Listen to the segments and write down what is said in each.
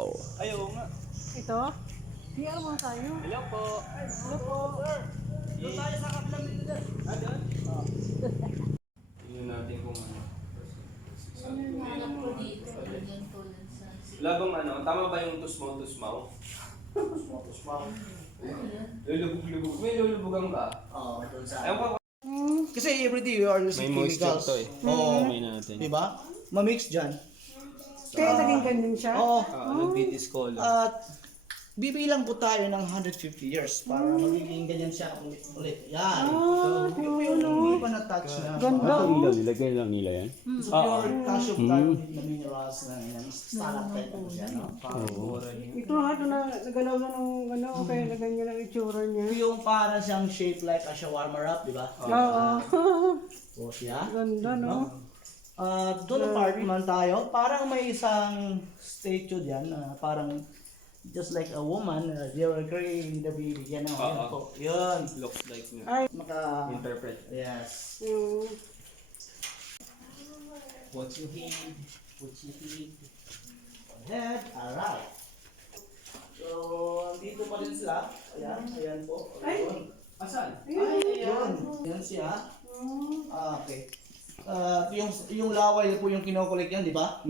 Wow! Ayaw nga. Ito? Hindi mo tayo. Hello po. Hello po. Doon tayo sa kabilang dito dyan. Ah, doon? Oo. Tingnan natin kung ano. Ano yung hanap ko dito? Ganyan tulad sa... Wala bang ano? Tama ba yung tusmaw? Tusmaw. Ano yun? Lulubog-lubog. May lulubugan ka? Oo, doon sa... Ewan ko. Kasi everyday you are using chemicals. Oo. May natin. Diba? Ma-mix dyan. Kaya naging ganyan siya? Oo. Nag-discolor. At bibilang po tayo ng 150 years para magiging ganyan siya ulit. Yan. Ito yung hindi pa na-touch na. Ganda. Nilagay lang nila yan? So your calcium carbonate na minerals na yan. Stalactite po siya. No? Ito nga, ito na, nagalaw na ng ano, kaya na ganyan ang itsura niya. Ito yung para siyang shape like a shawarma wrap, di ba? Oo. O siya. Ganda, no? Doon apart naman tayo, parang may isang statue diyan na parang just like a woman, they were carrying the baby. Yan o, yan po. Yun. Looks like nga. Ay, Interpret. Yes. yung... What you need, what you need. Head, alright. So, andito pa rin sila. Ayan, ayan po. Ayun. Asan? Ayun. Yan siya. Okay. Yung laway po yung kinokolek yan, di ba?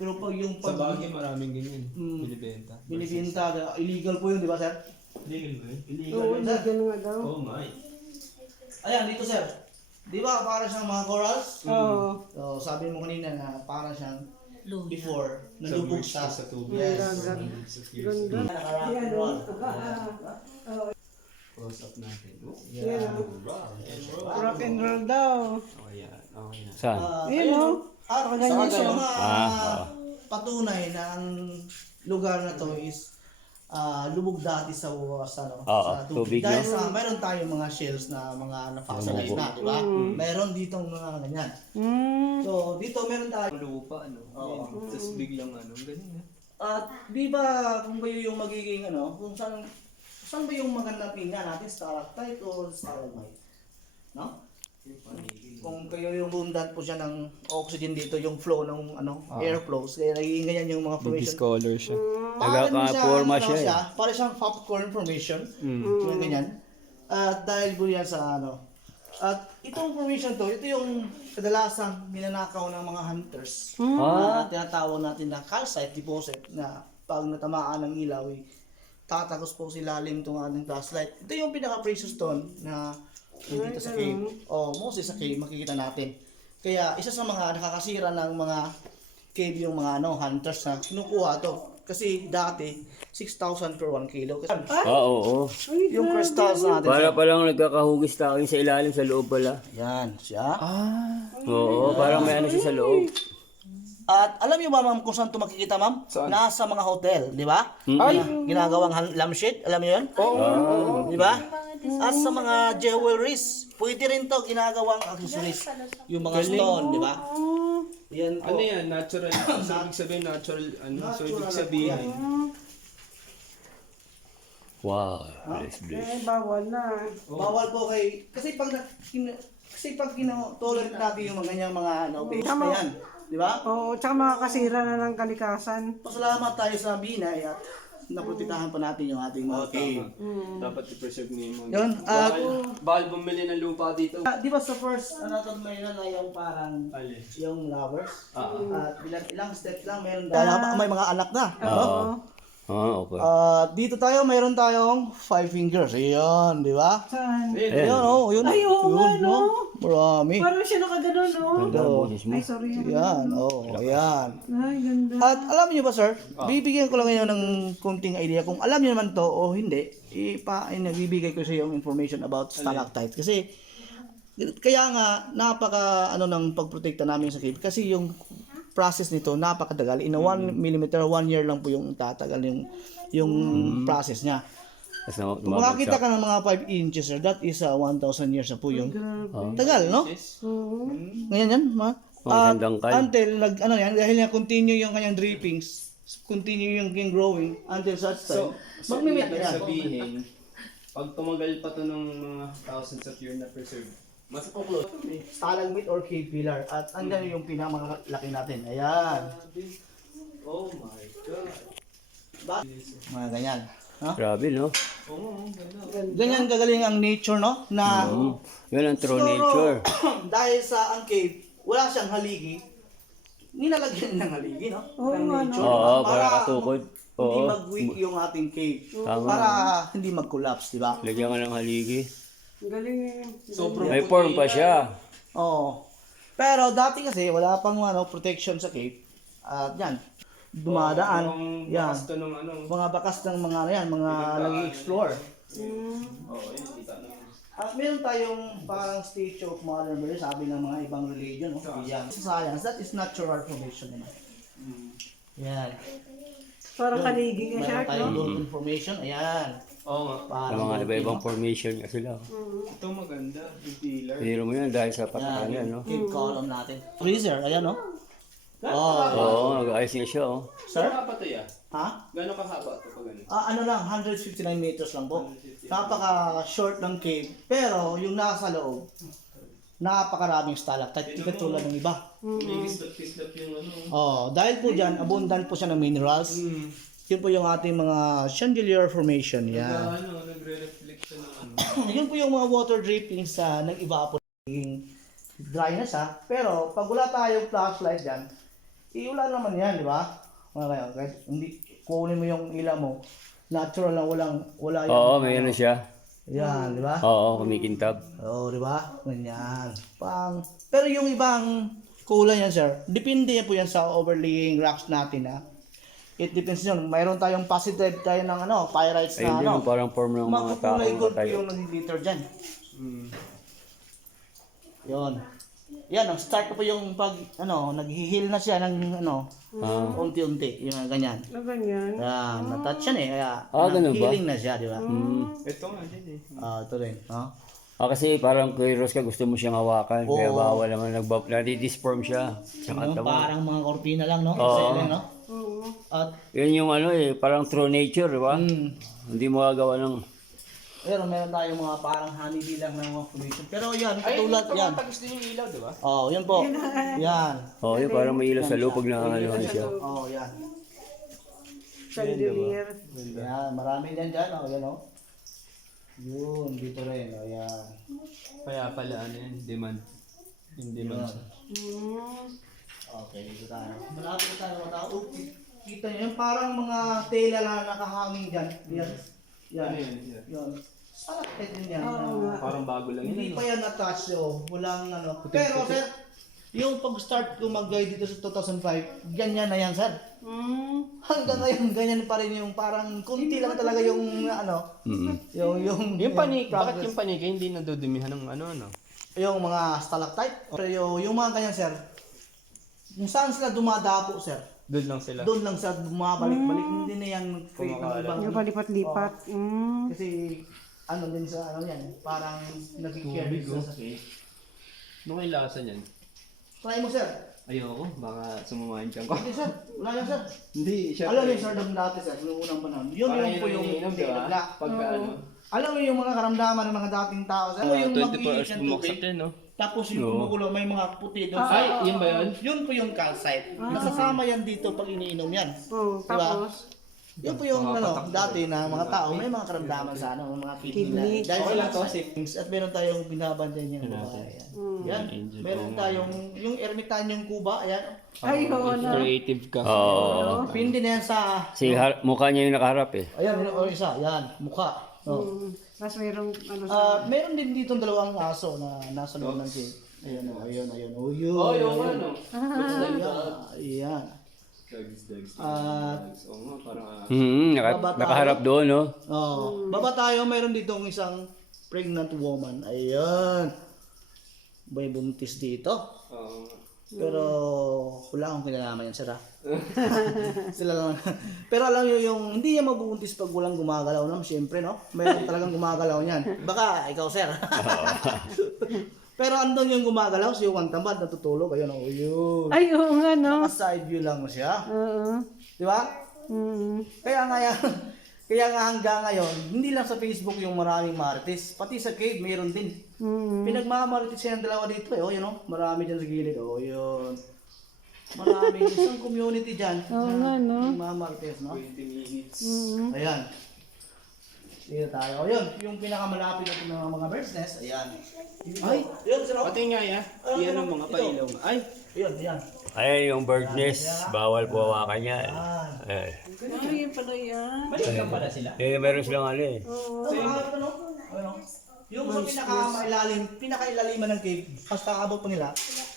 Pero pag yung Sa bagay maraming ganyan. Binibenta. binibinta, illegal po yun, di ba, sir? Legal ba yun? Illegal Oo, yun, sir. legal nga daw. Oh my. Ayan, dito, sir. Di ba, para siyang mga corals? Oo. So, sabi mo kanina na para siyang Luya. before, nalubog siya. Sa tubig. Yes. Ganda. Naka-rock and roll. Close up natin. Oh. Yan, oh. Wow. Rock and roll daw. Okay yan. Okay na. Saan? Ayun, oh. Ganyan siya mga oo. patunay na ang lugar na to is lubog dati sa Oo, sa tubig, tubig. Dahil no? sa meron tayong mga shells na mga na-fossilize na, di ba? Meron ditong mga ganyan. So, dito meron tayo. Ang lupa, ano? Oo. Tapos biglang ano, ganyan na. At di ba kung kayo yung magiging kung saan ba yung magandang tingnan natin, stalactite o stalagmite? No? Kung kayo yung bundan po siya ng oxygen dito, yung flow ng air flows, kaya nagiging ganyan yung mga formation. Discolor siya. Nagkaka-forma siya eh. Para siyang popcorn formation. Yung ganyan. At dahil po yan sa At itong formation to, ito yung kadalasang ninanakaw ng mga hunters. Tinatawag natin na calcite deposit na pag natamaan ng ilaw, tatagos po sa ilalim itong ating flashlight. Ito yung pinaka-precious stone na dito sa cave. Mostly sa cave, makikita natin. Kaya isa sa mga nakakasira ng mga cave yung mga hunters na kinukuha to. Kasi dati, 6,000 per 1 kilo. Oo. Yung crystals natin. Para palang nagkakahugis tayo sa ilalim sa loob pala. Yan, siya. Oo, parang may ano siya sa loob. At alam niyo ba ma'am kung saan ito makikita ma'am? Nasa mga hotel, di ba? Ginagawang lampshade, alam niyo yun? Oo. Di ba? At sa mga jewelries, pwede rin to ginagawang accessories. Yung mga stone, di ba? Yan po. Ano yan? Natural. So, ibig sabihin natural. Ano? So, ibig sabihin. Wow, bless. Bawal na. Bawal po kasi pag tolerate natin yung mga ganyang mga base na yan. Di ba? Oo, tsaka makakasira na ng kalikasan. Pasalamat tayo sa binay at naprotektahan pa natin yung ating mga cave. Dapat i-preserve niyo yung Yun, at Bawal bumili ng lupa dito. di ba sa first mayroon na yung parang Alin? yung lovers? Ah. At ilang steps lang meron tayo. May mga anak na. Oo. Okay. Dito mayroon tayong 5 fingers. Ayun, di ba? Saan? Ayun, yun. Ay, oo nga, no? Marami. Parang siya nakaganon, no? Ganda ang boses mo. Ay, sorry. Yan, ayan. Ay, ganda. At alam niyo ba sir, bibigyan ko lang ngayon ng konting idea kung alam niyo naman to o hindi, nagbibigay ko sa iyo yung information about stalactite kasi kaya nga napaka ng pagprotekta namin sa cave kasi yung process nito napakatagal. In a 1 millimeter, 1 year lang po yung tatagal yung process niya. Kung makakita ka ng mga 5 inches sir, that is 1,000 years na po yung tagal, no? Ngayon yan, isang dangkal. until dahil nga continue yung kanyang drippings, continue yung growing until such time. Magmimit na yan. Sabihin, pag tumagal pa to ng mga thousands of years na preserved, mas Close. Stalagmite or cave pillar. At andyan yung pinakamalaki natin. Ayan. Oh my God. Mga ganyan. No? Grabe, no? Ganyan kagaling ang nature, no? Na Yun ang true siguro, nature. dahil sa ang cave, wala siyang haligi, nilalagyan ng haligi, no? Ng nature. Oo, para katukod. Hindi Oo. mag-weak yung ating cave. Tama. Para hindi mag-collapse, di ba? Lagyan ka ng haligi. Galing eh. May form pa siya. Oo. Pero dati kasi wala pang protection sa cave. At yan, dumadaan. Yan. Basta nung ano. Mga bakas ng mga yan, mga nag-explore. Oo, yun, kita na. At meron tayong parang statue of Mother Mary, sabi ng mga ibang religion, no? Yan. Sa science, that is natural formation naman. Yan. Parang kaligi ka siya, Meron tayong no? doon information, ayan. Oo nga. Sa Parang mga iba-ibang formation nga sila. Ito maganda. Yung pillar. Hiro mo yan dahil sa patakan yan, no? cave column natin. Freezer, ayan, no? Oo, nag-ayos niya siya, oh. Sir? Gano'ng haba to ya? Ha? Gano'ng kahaba ito pag ano? Ano lang, 159 meters lang po. Napaka-short ng cave. Pero yung nasa loob, napakaraming stalactite. Hindi katulad ng iba. May kislap-kislap yung ano. Dahil po dyan, abundant po siya ng minerals. Yun po yung ating mga chandelier formation. Yan. Ano, nagre-reflect siya ng ano. Yun po yung mga water drippings sa nag-evaporate. Dry na siya. Pero pag wala tayong flashlight dyan, wala naman yan, di ba? Mga guys, hindi kunin mo yung ilaw mo. Natural lang, wala yung... Oo, may ano siya. Yan, di ba? Oo, kumikintab. Oo, di ba? Ganyan. Pero yung ibang kulay yan, sir, depende yan po yan sa overlaying rocks natin, ha? It depends yun. Mayroon tayong positive tayo ng pyrites Ayun na din yung parang form ng mga magkukulay taong gold po patay. yung nag-glitter dyan. Yun. Yan, ang start po yung pag, nag-heal na siya ng, unti-unti, yung ganyan. Na ganyan. Yan, na-touch yan eh, kaya ganun ba? healing na siya, di ba? Ito nga din eh. Ito rin, Kasi parang curious ka, gusto mo siyang hawakan. Kaya Oo. bawal naman, nadidisform siya. Sa katawan. Parang mga kortina lang, no? Oo. Isa lang, no? Oo. At, Yun yung parang true nature, di ba? Hindi mo gagawa ng... pero meron tayong mga parang honeybee lang ng mga formation. Pero yan, Ay, katulad yan. tumatagos din yung ilaw, di ba? Yan po. Yan. Oo, yun parang may ilaw sa loob pag nakakaliwan siya. Yan. Chandelier. Yan, marami yan dyan, yan, Yun, dito rin, yan. Kaya pala ano yan, demand. Yung demand. Okay, dito tayo. Malapit tayo mga tao. Kita nyo, yung parang mga tela na nakahanging dyan. Yan. Yan. Ano yan? Yan. Stalactite din yan. Parang bago lang Hindi yun. pa yan attached, walang Pero sir, yung pag-start ko mag-guide dito sa 2005, ganyan na yan, sir. Hanggang ngayon, ganyan pa rin yung parang kunti lang talaga yung yung Yung panig, bakit yung panig hindi nadudumihan ng ano? yung mga stalactite. Pero yung mga ganyan, sir, kung saan sila dumadapo, sir, Doon lang sila. doon lang sa bumabalik-balik, hindi na yan create ng Kumakalat. ibang... Yung palipat-lipat. Kasi din sa yan, parang nag-care Tubig, sila sa cave. Ano kayo lasa niyan? Try mo, sir. Ayoko, baka sumamahin ko. Hindi, sir. Wala yan, sir. Hindi, Alam mo yung sir, dati, sir, noong unang panahon. Yun Parang yung po yung iniinom, di ba? black. Pagka ano. Alam mo yung mga karamdaman ng mga dating tao. Alam mo yung 24 mag-iinit hours ng bumaksak tubig. yan, no? Tapos yung kumukulo, may mga puti doon. Ay, yun ba yun? Yun po yung calcite. Nasasama yan dito pag iniinom yan. Oo, tapos. Yun po yung dati na mga tao, may mga karamdaman sa mga kidney. Dahil Okay lang to. At meron tayong binabantay niyang babae. Yan. Meron tayong, yung ermitanyong kuba, ayan. Ay, oo na. Creative ka. Oo. Pindi na yan sa, Mukha niya yung nakaharap eh. ayan, o isa, yan, mukha. Tapos mayroong Meron din dito dalawang aso na nasa loob ng cave. Ayun. Oh, yun. Oh, yung ano. Ayan. Dogs. Oo nga, parang Nakaharap doon, no? Baba tayo, meron dito isang pregnant woman. Ayan. May buntis dito. Pero wala akong kinalaman yan, sir. Sila lang. Pero alam niyo yung hindi niya mabubuntis pag walang gumagalaw, no? Siyempre, no? Mayroon talagang gumagalaw niyan. Baka ikaw, sir. Pero andun yung gumagalaw, si Juan Tambad natutulog. Ayun, yun. Ay, oo nga, no? Naka-side view lang siya. Oo. Di ba? Kaya nga hanggang ngayon, hindi lang sa Facebook yung maraming marites, pati sa cave mayroon din. Pinagmamarites siya ng dalawa dito eh. Oh, yun oh, marami dyan sa gilid. Oh, yun. Maraming isang community dyan. Oo nga, no? Mga Martes, no? 20 minutes. Ayan. Dito tayo. Yun, yung pinakamalapit na mga bird's nest. Ayan. Ay! Yun, sino? Pati nga ya. Yan ang mga pailaw. Ay! Yun, ayan. Ayan yung bird nest. Bawal po hawakan yan. Ayan. Eh. Ay, pala yan. Maliit lang pala sila. Eh, meron silang ano eh. So, ano? Yung sa pinakailaliman ng cave, basta abot pa nila,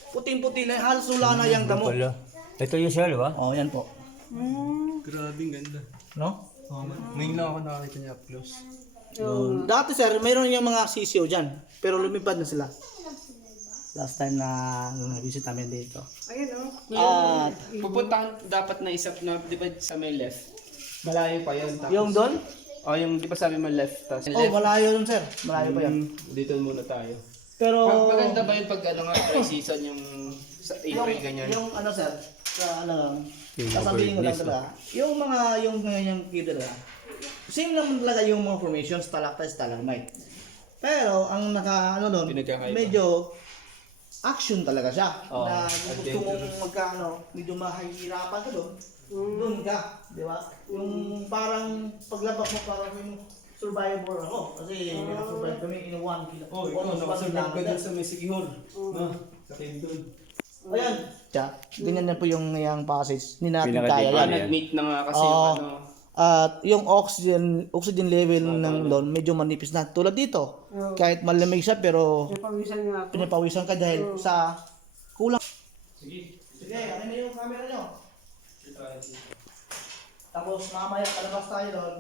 puting-puti na, halos wala na yung damo. Wala. Ito yung shell, ba? Oh, yan po. Grabe, ganda. No? Ngayon lang ako nakakita niya close. Dati sir, mayroon yung mga sisiyo dyan, pero lumipad na sila. Last time na visit namin dito. Ayun, oh. At Pupuntahan dapat na isap na, di ba sa may left? Malayo pa yun. Tapos, yung doon? oh, yung di ba sabi mo left? Tapos, Oh, malayo yun sir. Malayo pa yan. Dito muna tayo. Pero Maganda ba yung pag ano nga pre-season yung sa April ganyan? yung ano sir, sa ano lang, Yung sasabihin ko lang bird nest, talaga, yung cave talaga, same lang talaga yung mga formations, stalactite, stalagmite. Pero ang ano doon, Pinagkakaiba. medyo action talaga siya. Oo, Na kung gusto mong adventurous. medyo mahihirapan ka doon, doon ka, di ba? Yung parang paglabak mo parang yung survivor ako. Kasi nakasurvive kami in 1 kilo. Oh, ikaw nakasurvive ka dun sa may sigihon. Sa cave dun. Ayan. Ganyan na po yung passage. Hindi natin Pinaka-deep kaya ano yan. yan. Nag-meet na nga kasi Oo. yung ano. At yung oxygen level ng doon medyo manipis na. Tulad dito. Kahit malamig siya pero Pawisan nga ako. pinapawisan ka dahil sa kulang. Sige, ano na yung camera nyo? Tapos mamaya palabas tayo doon.